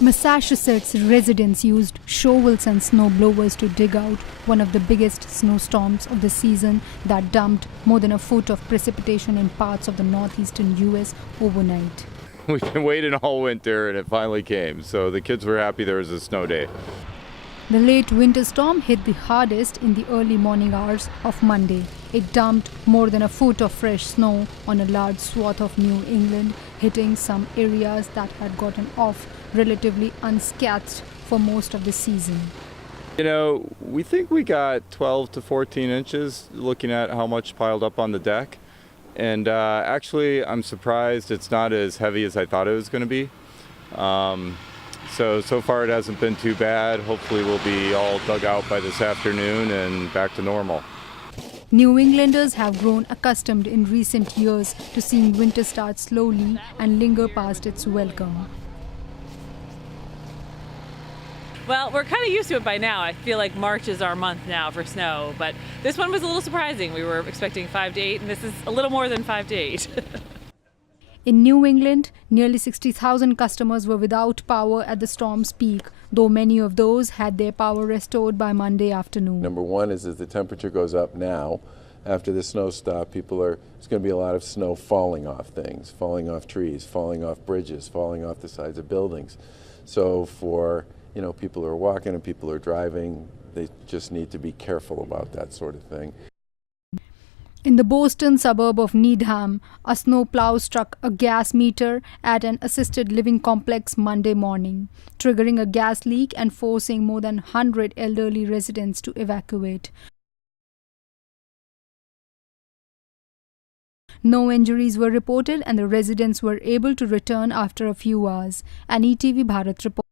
Massachusetts residents used shovels and snow blowers to dig out one of the biggest snowstorms of the season that dumped more than a foot of precipitation in parts of the northeastern U.S. overnight. We've been waiting all winter and it finally came, so the kids were happy there was a snow day. The late winter storm hit the hardest in the early morning hours of Monday. It dumped more than a foot of fresh snow on a large swath of New England, hitting some areas that had gotten off relatively unscathed for most of the season. You know, we think we got 12 to 14 inches looking at how much piled up on the deck. And actually, I'm surprised it's not as heavy as I thought it was going to be. So far it hasn't been too bad. Hopefully we'll be all dug out by this afternoon and back to normal. New Englanders have grown accustomed in recent years to seeing winter start slowly and linger past its welcome. Well, we're kind of used to it by now. I feel like March is our month now for snow, but this one was a little surprising. We were expecting 5 to 8, and this is a little more than 5 to 8. In New England, nearly 60,000 customers were without power at the storm's peak, though many of those had their power restored by Monday afternoon. Number one is as the temperature goes up now, after the snow stop, there's going to be a lot of snow falling off things, falling off trees, falling off bridges, falling off the sides of buildings. So for people who are walking and people who are driving, they just need to be careful about that sort of thing. In the Boston suburb of Needham, a snowplow struck a gas meter at an assisted living complex Monday morning, triggering a gas leak and forcing more than 100 elderly residents to evacuate. No injuries were reported and the residents were able to return after a few hours. An ETV Bharat report.